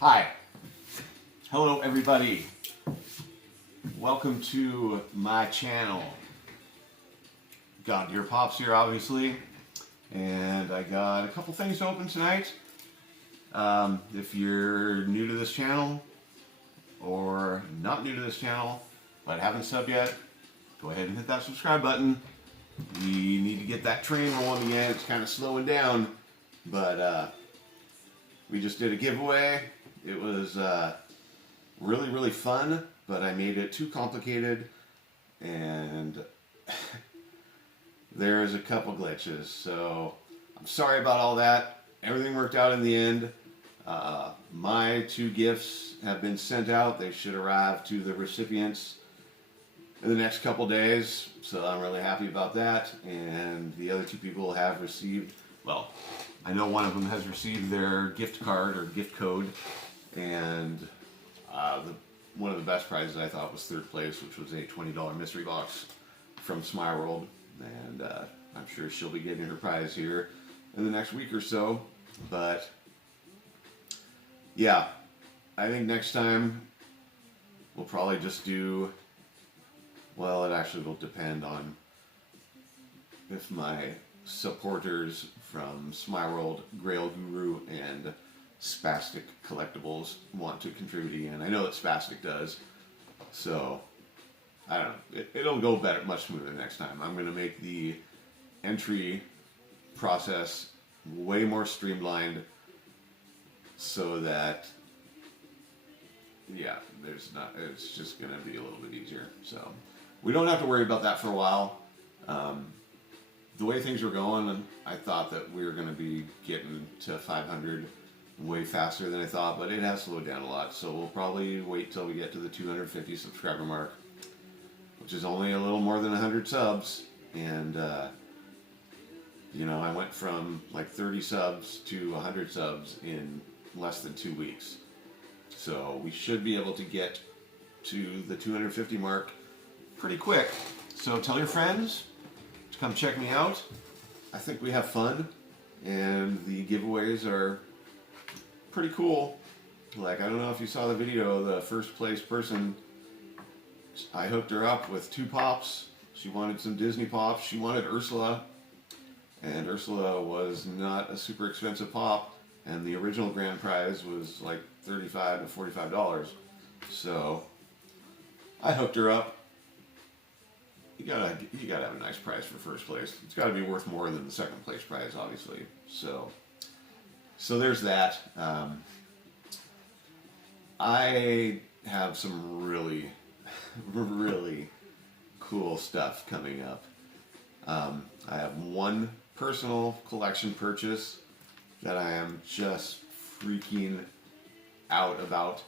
Hi. Hello everybody. Welcome to my channel. Got your Pops here obviously. And I got a couple things to open tonight. If you're new to this channel or not new to this channel but haven't subbed yet, go ahead and hit that subscribe button. We need to get that train rolling again. It's kind of slowing down, but we just did a giveaway. It was really fun, but I made it too complicated, and there's a couple glitches, so I'm sorry about all that. Everything worked out in the end. My two gifts have been sent out. They should arrive to the recipients in the next couple days, so I'm really happy about that. And the other two people have received, well, I know one of them has received their gift card or gift code, and one of the best prizes I thought was third place, which was a $20 mystery box from Smile World, and I'm sure she'll be getting her prize here in the next week or so. But yeah, I think next time we'll probably just do, well, it actually will depend on if my supporters from Smile World, Grail Guru, and Spastic Collectibles want to contribute again. I know that Spastic does, so I don't know. It'll go better, much smoother next time. I'm going to make the entry process way more streamlined so that, yeah, it's just going to be a little bit easier. So we don't have to worry about that for a while. The way things were going, I thought that we were going to be getting to 500 way faster than I thought, but it has slowed down a lot. So we'll probably wait till we get to the 250 subscriber mark, which is only a little more than 100 subs. And you know, I went from like 30 subs to 100 subs in less than 2 weeks. So we should be able to get to the 250 mark pretty quick. So tell your friends to come check me out. I think we have fun, and the giveaways are pretty cool. Like, I don't know if you saw the video, the first place person, I hooked her up with 2 Pops. She wanted some Disney Pops. She wanted Ursula, and Ursula was not a super expensive Pop, and the original grand prize was like $35 to $45. So I hooked her up. You gotta have a nice prize for first place. It's gotta be worth more than the second place prize, obviously. So there's that. I have some really cool stuff coming up. I have one personal collection purchase that I am just freaking out about.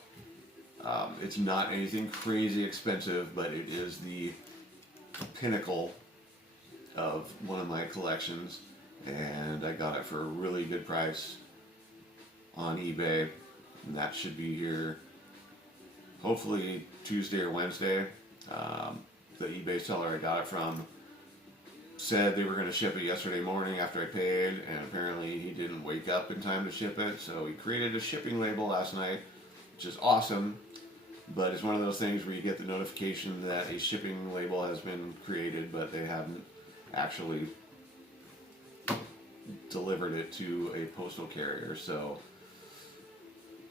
It's not anything crazy expensive, but it is the pinnacle of one of my collections, and I got it for a really good price on eBay, and that should be here hopefully Tuesday or Wednesday. The eBay seller I got it from said they were going to ship it yesterday morning after I paid, and apparently he didn't wake up in time to ship it, so he created a shipping label last night, which is awesome. But it's one of those things where you get the notification that a shipping label has been created, but they haven't actually delivered it to a postal carrier. So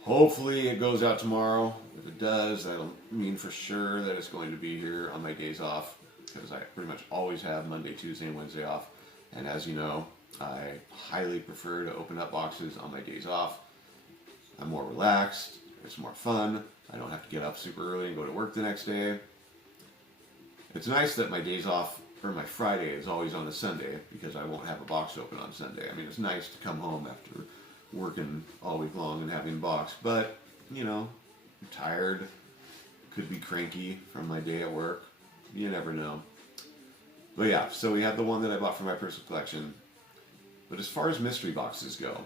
hopefully it goes out tomorrow. If it does, that'll mean for sure that it's going to be here on my days off, because I pretty much always have Monday, Tuesday, and Wednesday off. And as you know, I highly prefer to open up boxes on my days off. I'm more relaxed. It's more fun. I don't have to get up super early and go to work the next day. It's nice that my days off, or my Friday, is always on a Sunday, because I won't have a box open on Sunday. I mean, it's nice to come home after working all week long and having a box, but, you know, I'm tired, could be cranky from my day at work. You never know. But yeah, so we have the one that I bought for my personal collection. But as far as mystery boxes go,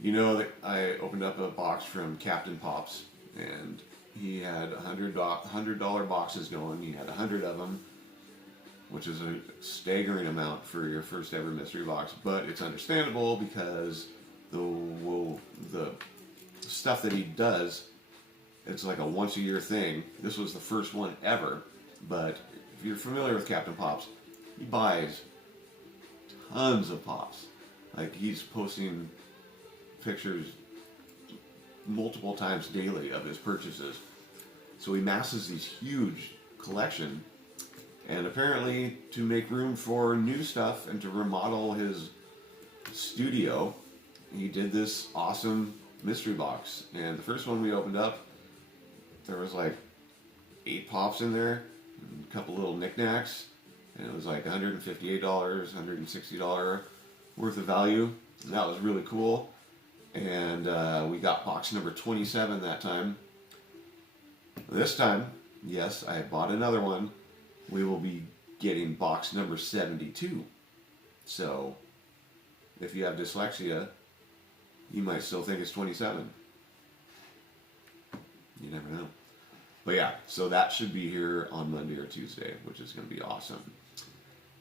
you know that I opened up a box from Captain Pops, and he had $100 boxes going. He had 100 of them, which is a staggering amount for your first ever mystery box. But it's understandable because the stuff that he does, it's like a once a year thing. This was the first one ever, but if you're familiar with Captain Pops, he buys tons of pops. Like he's posting pictures multiple times daily of his purchases. So he masses these huge collection, and apparently to make room for new stuff and to remodel his studio, he did this awesome mystery box. And the first one we opened up, there was like 8 pops in there, and a couple little knickknacks, and it was like $158, $160 worth of value. And that was really cool. And we got box number 27 that time. This time, yes, I bought another one. We will be getting box number 72. So, if you have dyslexia, you might still think it's 27. You never know. But yeah, so that should be here on Monday or Tuesday, which is going to be awesome.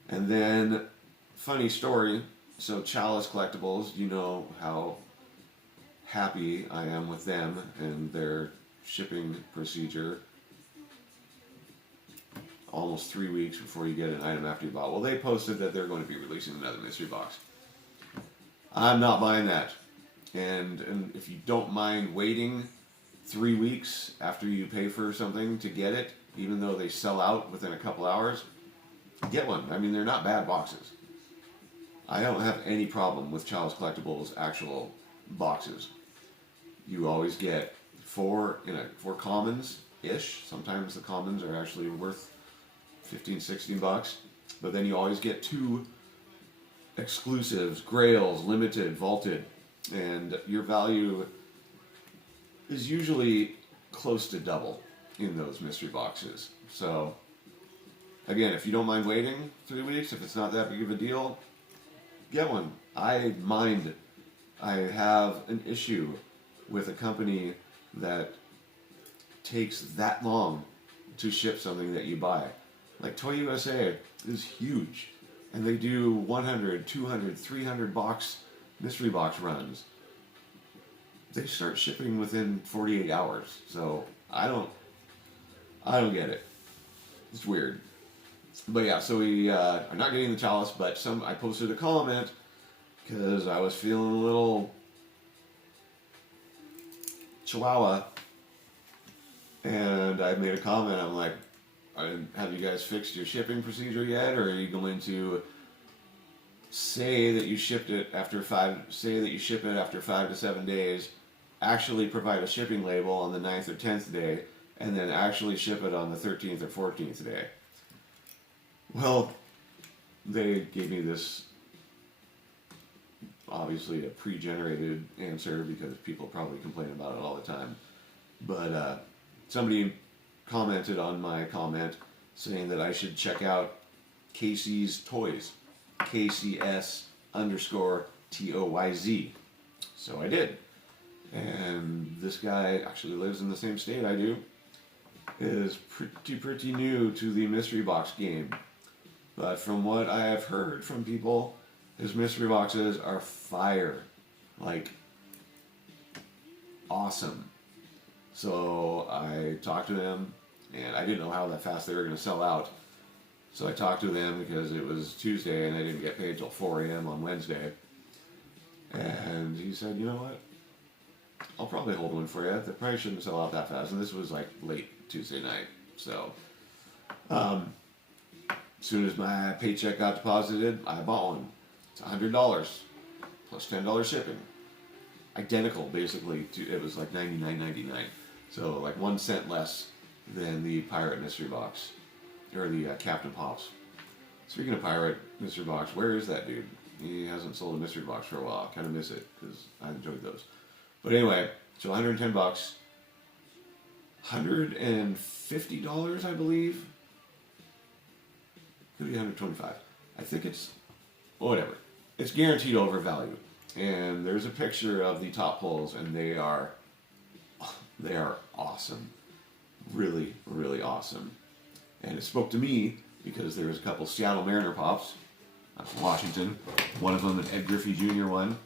And then, funny story, so Chalice Collectibles, you know how happy I am with them and their shipping procedure. Almost 3 weeks before you get an item after you bought. Well, they posted that they're going to be releasing another mystery box. I'm not buying that. And if you don't mind waiting 3 weeks after you pay for something to get it, even though they sell out within a couple hours, get one. I mean, they're not bad boxes. I don't have any problem with Chalice Collectibles' actual boxes. You always get four commons-ish. Sometimes the commons are actually worth $15-16, but then you always get 2 exclusives, Grails, limited, vaulted, and your value is usually close to double in those mystery boxes. So, again, if you don't mind waiting 3 weeks, if it's not that big of a deal, get one. I have an issue with a company that takes that long to ship something that you buy. Like Toy USA is huge, and they do 100, 200, 300 box mystery box runs. They start shipping within 48 hours. So I don't get it. It's weird. But yeah, so we are not getting the Chalice, but I posted a comment because I was feeling a little chihuahua, and I made a comment. I'm like, have you guys fixed your shipping procedure yet, or are you going to say that you ship it after 5 to 7 days, actually provide a shipping label on the 9th or 10th day, and then actually ship it on the 13th or 14th day? Well, they gave me this, obviously a pre-generated answer because people probably complain about it all the time. But somebody commented on my comment saying that I should check out Casey's Toys, KCS_TOYZ. So I did. And this guy actually lives in the same state I do. Is pretty new to the mystery box game. But from what I have heard from people, his mystery boxes are fire. Like, awesome. So I talked to them, and I didn't know how that fast they were going to sell out. So I talked to them because it was Tuesday and I didn't get paid till 4 a.m. on Wednesday. And he said, you know what? I'll probably hold one for you. They probably shouldn't sell out that fast. And this was like late Tuesday night. So, as soon as my paycheck got deposited, I bought one. It's $100 plus $10 shipping. Identical, basically, it was like $99.99. So like 1 cent less than the Pirate Mystery Box, or the Captain Pops. Speaking of Pirate Mystery Box, where is that dude? He hasn't sold a mystery box for a while. I kind of miss it because I enjoyed those. But anyway, so $110, $150, I believe. Could be $125. I think it's, whatever. It's guaranteed overvalue. And there's a picture of the top poles, and they are awesome. Really, really awesome. And it spoke to me because there was a couple Seattle Mariner Pops out of Washington. One of them, an Ed Griffey Jr. one.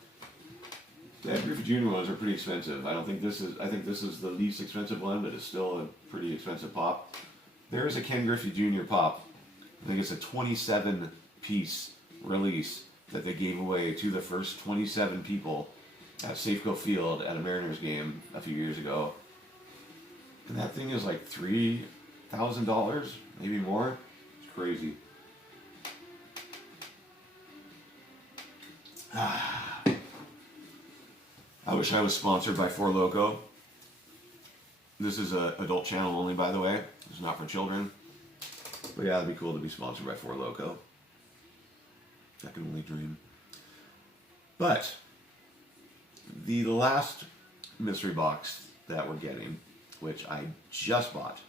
The Ed Griffey Jr. ones are pretty expensive. I think this is the least expensive one, but it's still a pretty expensive pop. There is a Ken Griffey Jr. pop. I think it's a 27-piece release that they gave away to the first 27 people at Safeco Field at a Mariners game a few years ago. And that thing is like $3,000, maybe more. It's crazy. I wish I was sponsored by Four Loko. This is an adult channel only, by the way. It's not for children. But yeah, it'd be cool to be sponsored by Four Loko. I can only dream. But the last mystery box that we're getting, which I just bought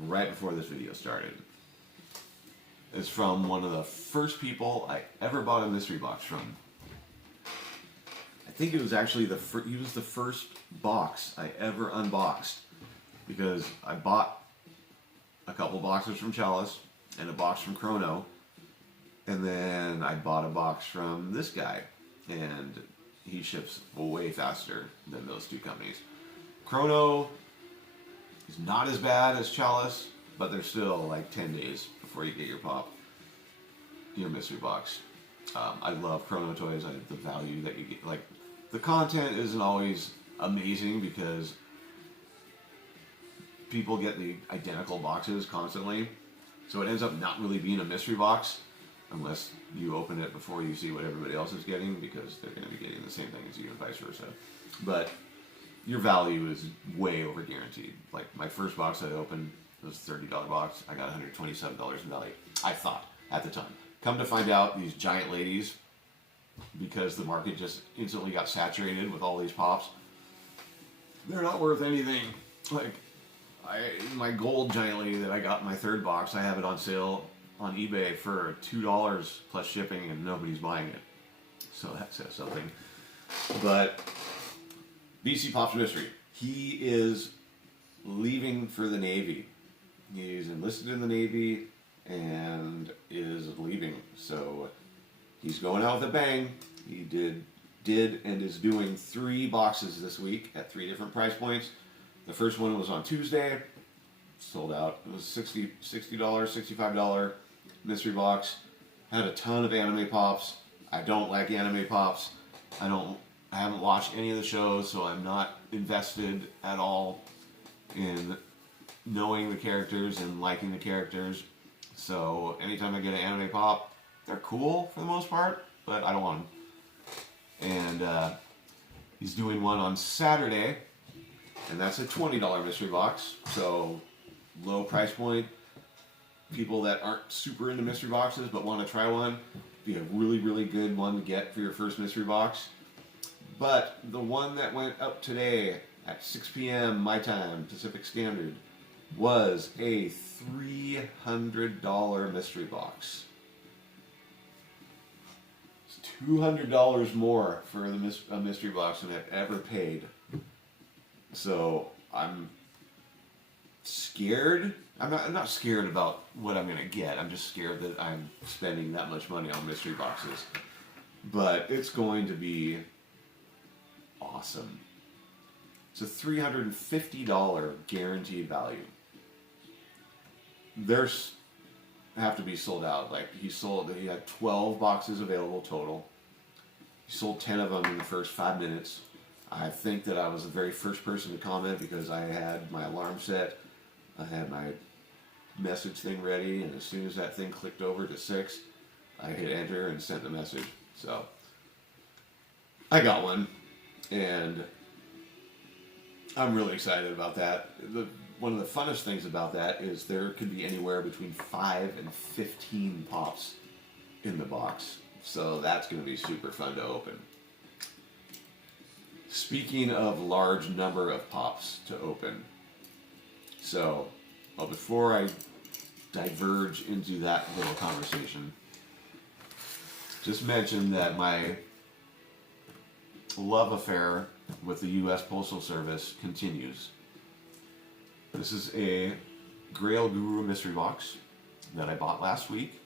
right before this video started, is from one of the first people I ever bought a mystery box from. I think it was actually he was the first box I ever unboxed, because I bought a couple boxes from Chalice and a box from Chrono, and then I bought a box from this guy, and he ships way faster than those two companies. Chrono is not as bad as Chalice, but they're still like 10 days before you get your pop, your mystery box. I love Chrono toys. The value that you get, like, the content isn't always amazing because people get the identical boxes constantly, so it ends up not really being a mystery box unless you open it before you see what everybody else is getting, because they're going to be getting the same thing as you and vice versa. But your value is way over guaranteed. Like, my first box I opened was a $30 box. I got $127 in value, I thought, at the time. Come to find out, these giant ladies, because the market just instantly got saturated with all these pops, they're not worth anything. Like, my gold giant lady that I got in my third box, I have it on sale on eBay for $2 plus shipping, and nobody's buying it. So that says something. But BC Pop's Mystery. He is leaving for the Navy. He's enlisted in the Navy and is leaving. So he's going out with a bang. He did and is doing 3 boxes this week at 3 different price points. The first one was on Tuesday. Sold out. It was $60, $65 mystery box. Had a ton of anime pops. I don't like anime pops. I haven't watched any of the shows, so I'm not invested at all in knowing the characters and liking the characters. So anytime I get an anime pop, they're cool for the most part, but I don't want them. And he's doing one on Saturday, and that's a $20 mystery box. So low price point. People that aren't super into mystery boxes but want to try one, be a really, really good one to get for your first mystery box. But the one that went up today at 6 p.m. my time, Pacific Standard, was a $300 mystery box. It's $200 more for a mystery box than I've ever paid. So I'm scared. I'm not scared about what I'm going to get. I'm just scared that I'm spending that much money on mystery boxes. But it's going to be awesome. It's a $350 guaranteed value. There's have to be sold out. Like, he had 12 boxes available total. He sold 10 of them in the first 5 minutes. I think that I was the very first person to comment because I had my alarm set. I had my message thing ready, and as soon as that thing clicked over to 6, I hit enter and sent the message. So I got one, and I'm really excited about that. One of the funnest things about that is there could be anywhere between 5 and 15 pops in the box. So that's going to be super fun to open. Speaking of large number of pops to open, so before I diverge into that little conversation, just mention that my love affair with the U.S. Postal Service continues. This is a Grail Guru mystery box that I bought last week.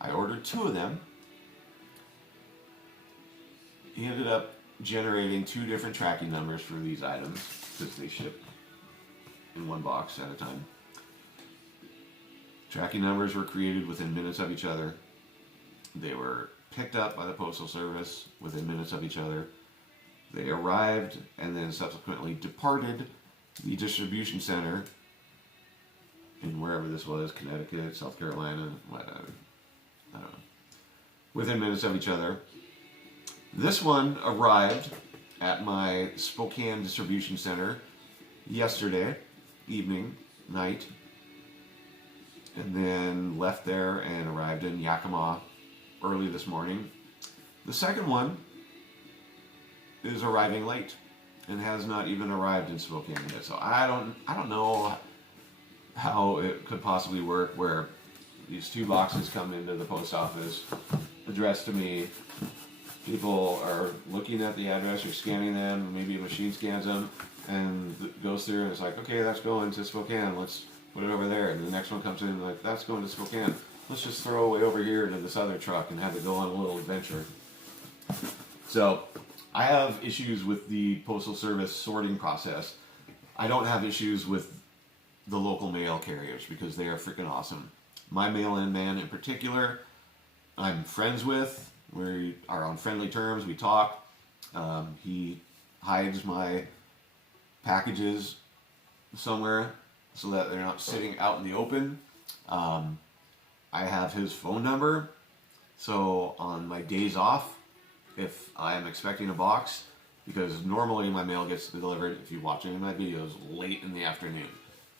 I ordered 2 of them. He ended up generating 2 different tracking numbers for these items because they ship in one box at a time. Tracking numbers were created within minutes of each other. They were picked up by the Postal Service within minutes of each other. They arrived and then subsequently departed the distribution center in wherever this was, Connecticut, South Carolina, whatever. I don't know. Within minutes of each other. This one arrived at my Spokane distribution center yesterday night, and then left there and arrived in Yakima early this morning. The second one is arriving late and has not even arrived in Spokane yet. So I don't know how it could possibly work where these 2 boxes come into the post office addressed to me. People are looking at the address or scanning them, maybe a machine scans them and goes through and it's like, okay, that's going to Spokane, let's put it over there. And the next one comes in and like, that's going to Spokane. Let's just throw it over here into this other truck and have it go on a little adventure. So I have issues with the Postal Service sorting process. I don't have issues with the local mail carriers because they are freaking awesome. My mail-in man in particular, I'm friends with. We are on friendly terms. We talk. He hides my packages somewhere so that they're not sitting out in the open. I have his phone number. So on my days off, if I'm expecting a box, because normally my mail gets delivered, if you watch any of my videos, late in the afternoon,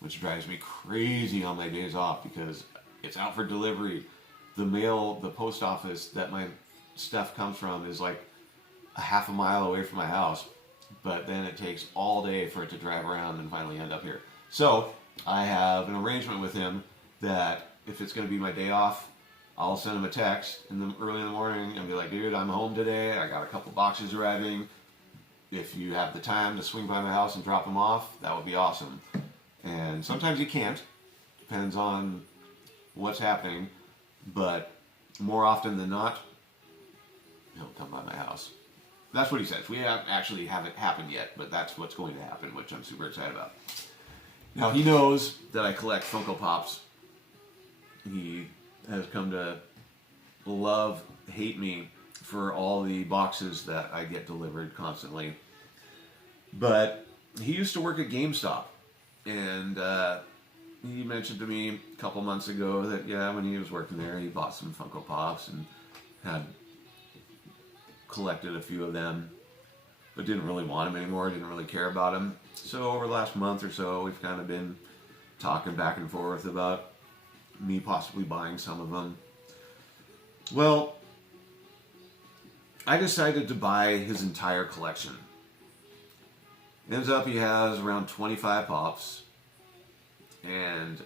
which drives me crazy on my days off because it's out for delivery. The post office that my stuff comes from is like a half a mile away from my house, but then it takes all day for it to drive around and finally end up here. So I have an arrangement with him that if it's going to be my day off, I'll send him a text early in the morning and be like, dude, I'm home today. I got a couple boxes arriving. If you have the time to swing by my house and drop them off, that would be awesome. And sometimes you can't. Depends on what's happening. But more often than not, he'll come by my house. That's what he says. We haven't happened yet, but that's what's going to happen, which I'm super excited about. Now, he knows that I collect Funko Pops. He has come to hate me for all the boxes that I get delivered constantly. But he used to work at GameStop, and he mentioned to me a couple months ago that, yeah, when he was working there, he bought some Funko Pops and had collected a few of them, but didn't really want them anymore, didn't really care about them. So over the last month or so, we've kind of been talking back and forth about me possibly buying some of them. Well, I decided to buy his entire collection. Ends up he has around 25 Pops, and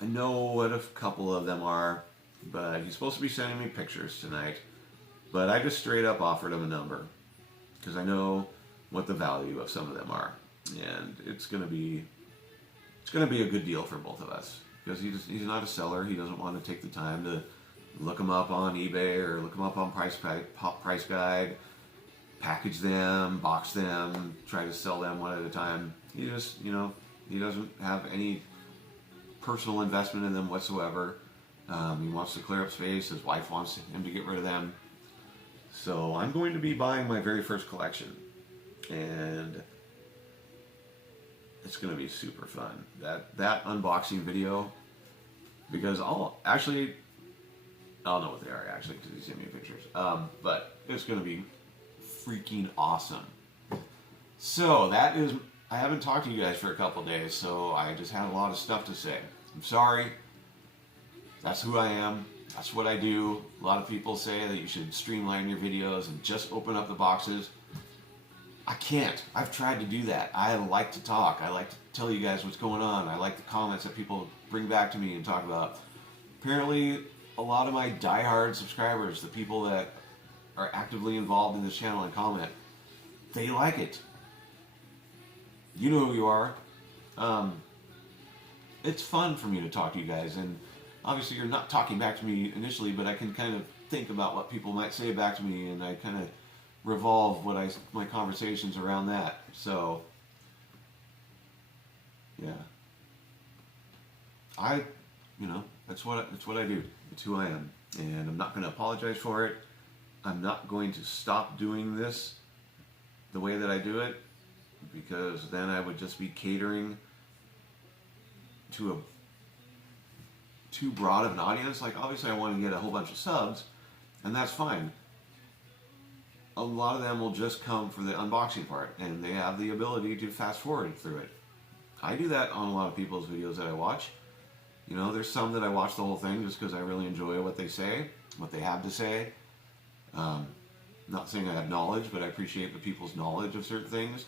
I know what a couple of them are, but he's supposed to be sending me pictures tonight. But I just straight up offered him a number because I know what the value of some of them are, and it's gonna be a good deal for both of us because he's not a seller. He doesn't want to take the time to look them up on eBay or look them up on Price Guide, package them, box them, try to sell them one at a time. He just, he doesn't have any personal investment in them whatsoever. He wants to clear up space. His wife wants him to get rid of them. So I'm going to be buying my very first collection, and it's going to be super fun. That unboxing video, because I'll know what they are actually because he sent me pictures. But it's going to be freaking awesome. So I haven't talked to you guys for a couple days, so I just had a lot of stuff to say. I'm sorry. That's who I am. That's what I do. A lot of people say that you should streamline your videos and just open up the boxes. I can't. I've tried to do that. I like to talk. I like to tell you guys what's going on. I like the comments that people bring back to me and talk about. Apparently, a lot of my diehard subscribers, the people that are actively involved in this channel and comment, they like it. You know who you are. It's fun for me to talk to you guys, and obviously you're not talking back to me initially, but I can kind of think about what people might say back to me, and I kind of revolve my conversations around that. So, yeah. That's what I do. It's who I am. And I'm not going to apologize for it. I'm not going to stop doing this the way that I do it, because then I would just be catering to a too broad of an audience. Like, obviously I want to get a whole bunch of subs, and that's fine. A lot of them will just come for the unboxing part, and they have the ability to fast forward through it. I do that on a lot of people's videos that I watch. There's some that I watch the whole thing just because I really enjoy what they say, what they have to say. Not saying I have knowledge, but I appreciate the people's knowledge of certain things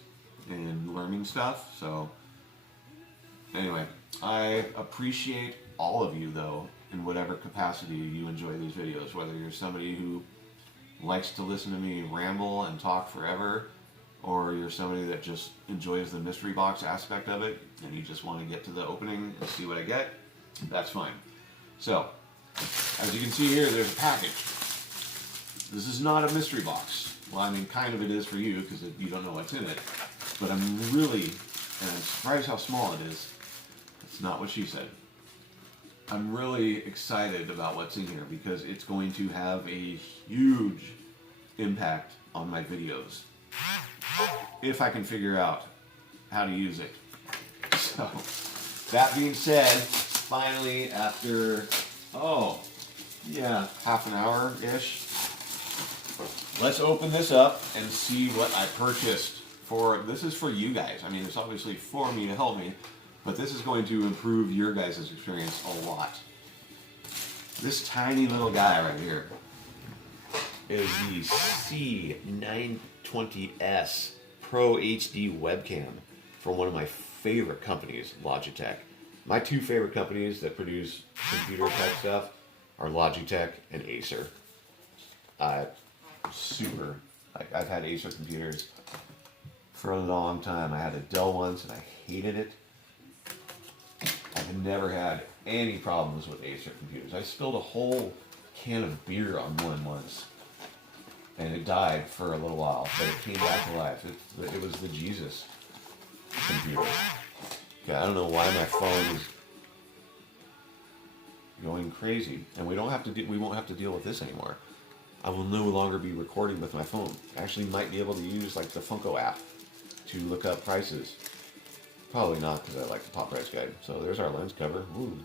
and learning stuff. So anyway, I appreciate all of you, though, in whatever capacity you enjoy these videos, whether you're somebody who likes to listen to me ramble and talk forever, or you're somebody that just enjoys the mystery box aspect of it and you just want to get to the opening and see what I get. That's fine. So, as you can see here, there's a package. This is not a mystery box. Well, I mean, kind of it is for you because you don't know what's in it. But I'm surprised how small it is. It's not what she said. I'm really excited about what's in here because it's going to have a huge impact on my videos, if I can figure out how to use it. So, that being said, finally, after, half an hour-ish, let's open this up and see what I purchased. This is for you guys. I mean, it's obviously for me to help me, but this is going to improve your guys' experience a lot. This tiny little guy right here is the C920S Pro HD webcam from one of my favorite companies, Logitech. My two favorite companies that produce computer type stuff are Logitech and Acer. I've had Acer computers for a long time. I had a Dell once and I hated it. I've never had any problems with Acer computers. I spilled a whole can of beer on one once, and it died for a little while, but it came back to life. It was the Jesus computer. Okay, I don't know why my phone is going crazy, and we won't have to deal with this anymore. I will no longer be recording with my phone. I actually might be able to use like the Funko app to look up prices. Probably not, because I like the top price guide. So there's our lens cover. Ooh.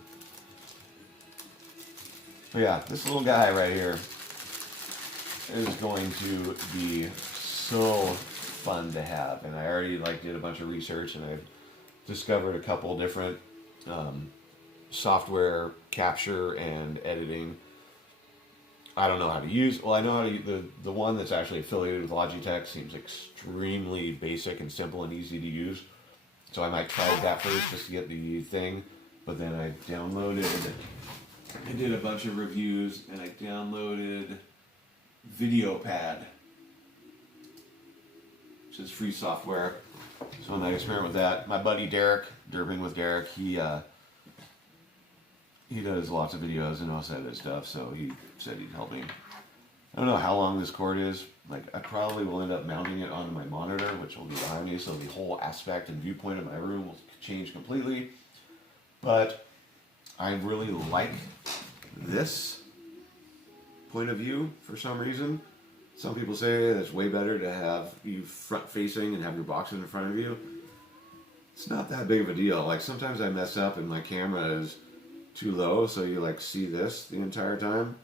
But yeah, this little guy right here is going to be so fun to have. And I already did a bunch of research, and I've discovered a couple different software capture and editing. I don't know how to use. Well, I know how to. The one that's actually affiliated with Logitech seems extremely basic and simple and easy to use. So I might try that first just to get the thing. But then I downloaded. I did a bunch of reviews, and I downloaded VideoPad, which is free software. So I might experiment with that. My buddy Derek, Derping with Derek, he does lots of videos and all that stuff, so he said he'd help me. I don't know how long this cord is. I probably will end up mounting it onto my monitor, which will be behind me, so the whole aspect and viewpoint of my room will change completely. But I really like this point of view for some reason. Some people say that it's way better to have you front-facing and have your boxes in front of you. It's not that big of a deal. Sometimes I mess up and my camera is too low, so you see this the entire time.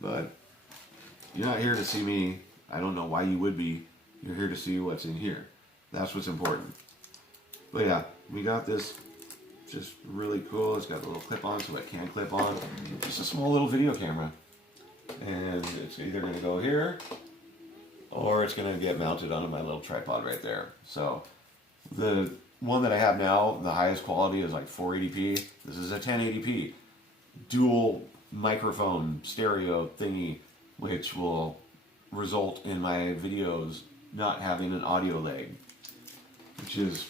But you're not here to see me. I don't know why you would be. You're here to see what's in here. That's what's important. But yeah, we got this just really cool. It's got a little clip on, so it can clip on. Just a small little video camera. And it's either going to go here, or it's going to get mounted onto my little tripod right there. So the one that I have now, the highest quality is 480p. This is a 1080p dual microphone stereo thingy, which will result in my videos not having an audio lag, which is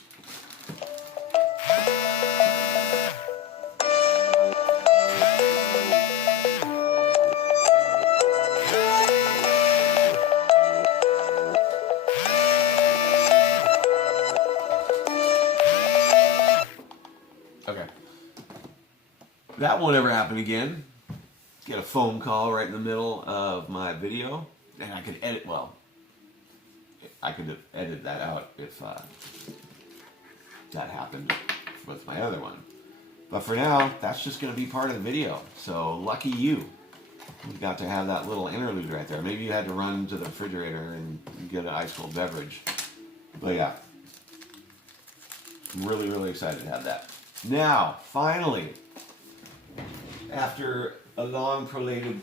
that won't ever happen again. Get a phone call right in the middle of my video, and I could edit. Well, I could have edited that out if that happened with my other one. But for now, that's just going to be part of the video. So lucky you. You got to have that little interlude right there. Maybe you had to run to the refrigerator and get an ice cold beverage. But yeah, I'm really, really excited to have that. Now, finally, after a long, protracted,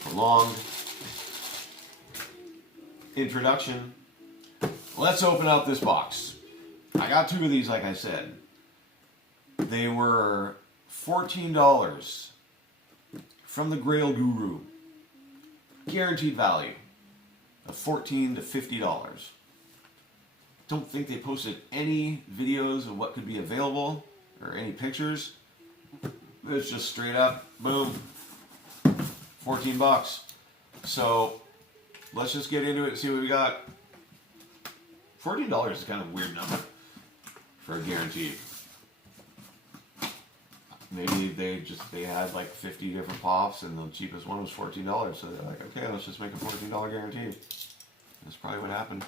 prolonged introduction, let's open up this box. I got 2 of these, like I said. They were $14 from the Grail Guru. Guaranteed value of $14 to $50. Don't think they posted any videos of what could be available or any pictures. It's just straight up, boom, 14 bucks. So let's just get into it and see what we got. $14 is kind of a weird number for a guarantee. Maybe they had like 50 different pops and the cheapest one was $14. So they're like, okay, let's just make a $14 guarantee. That's probably what happened.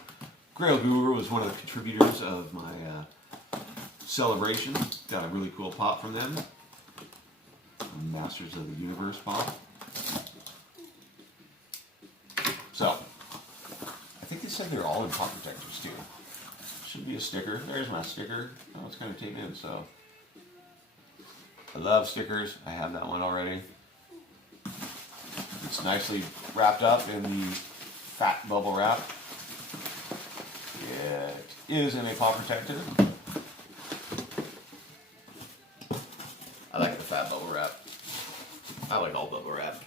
Grail Guru was one of the contributors of my celebration. Got a really cool pop from them. Masters of the Universe pop. So, I think they said they're all in pop protectors too. Should be a sticker. There's my sticker. Oh, it's kind of taped in, so. I love stickers. I have that one already. It's nicely wrapped up in the fat bubble wrap. It is in a pop protector. I like the fat bubble wrap. I like all bubble wrap.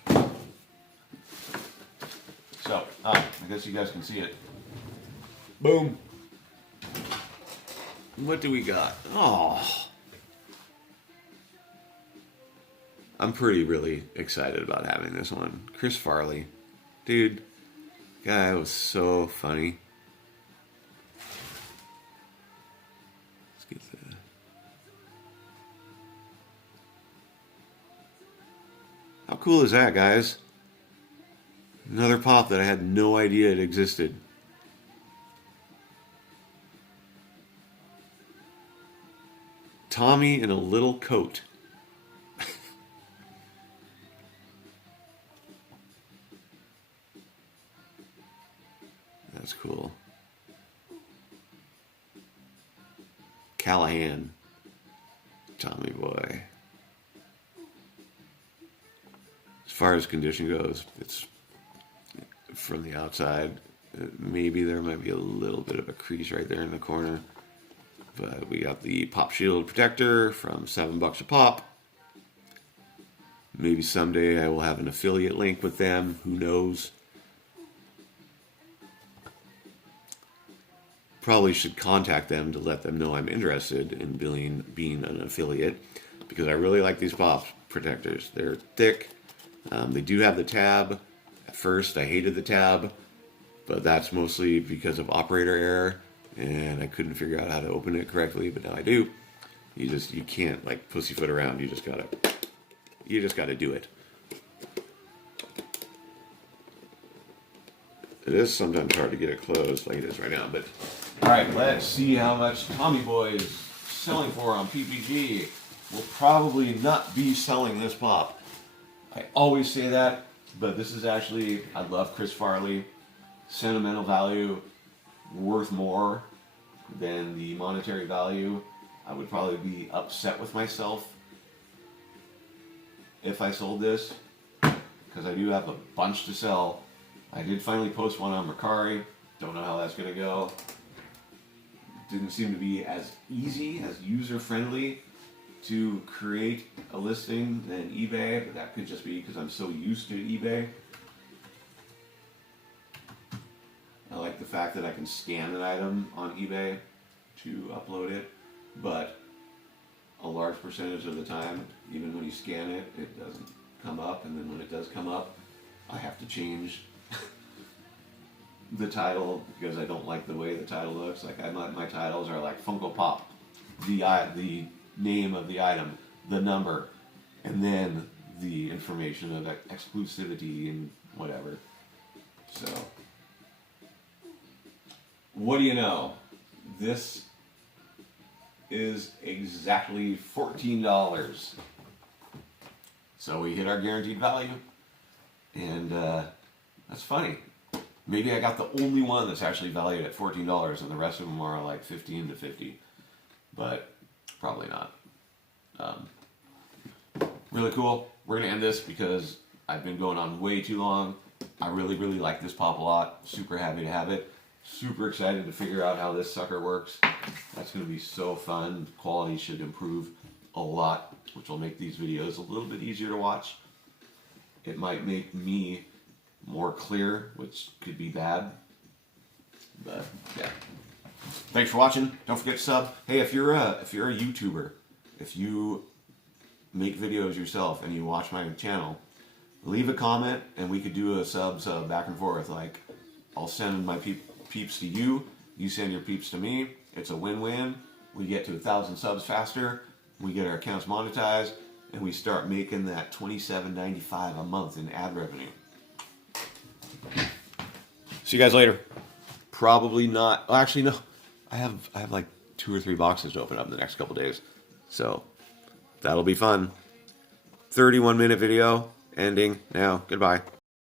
So, I guess you guys can see it. Boom. What do we got? Oh. I'm really excited about having this one. Chris Farley. Dude, guy was so funny. Let's get the... How cool is that, guys? Another pop that I had no idea it existed. Tommy in a little coat. That's cool. Callahan. Tommy boy. As far as condition goes, it's from the outside. Maybe there might be a little bit of a crease right there in the corner. But we got the Pop Shield Protector from $7 a pop. Maybe someday I will have an affiliate link with them. Who knows? Probably should contact them to let them know I'm interested in being an affiliate, because I really like these pop protectors. They're thick. They do have the tab. At first, I hated the tab, but that's mostly because of operator error, and I couldn't figure out how to open it correctly. But now I do. You can't like pussyfoot around. You just gotta do it. It is sometimes hard to get it closed like it is right now, but. Alright, let's see how much Tommy Boy is selling for on PPG. We'll probably not be selling this pop. I always say that, but this is actually, I love Chris Farley. Sentimental value, worth more than the monetary value. I would probably be upset with myself if I sold this, because I do have a bunch to sell. I did finally post one on Mercari. Don't know how that's going to go. Didn't seem to be as easy, as user-friendly to create a listing than eBay, but that could just be because I'm so used to eBay. I like the fact that I can scan an item on eBay to upload it, but a large percentage of the time, even when you scan it, it doesn't come up, and then when it does come up, I have to change the title because I don't like the way the title looks. Like my titles are like Funko Pop, the name of the item, the number, and then the information of exclusivity and whatever. So, what do you know? This is exactly $14. So we hit our guaranteed value, and that's funny. Maybe I got the only one that's actually valued at $14, and the rest of them are like 15 to 50, but probably not. Really cool. We're gonna end this because I've been going on way too long. I really like this pop a lot. Super happy to have it. Super excited to figure out how this sucker works. That's gonna be so fun. Quality should improve a lot, which will make these videos a little bit easier to watch. It might make me more clear, which could be bad. But yeah. Thanks for watching. Don't forget to sub. Hey, if you're a YouTuber, if you make videos yourself and you watch my channel, leave a comment and we could do a sub back and forth. Like, I'll send my peeps to you, you send your peeps to me. It's a win-win. We get to 1,000 subs faster, we get our accounts monetized, and we start making that $27.95 a month in ad revenue. See you guys later. Probably not. Well, actually, no. I have like 2 or 3 boxes to open up in the next couple days. So that'll be fun. 31-minute video ending now. Goodbye.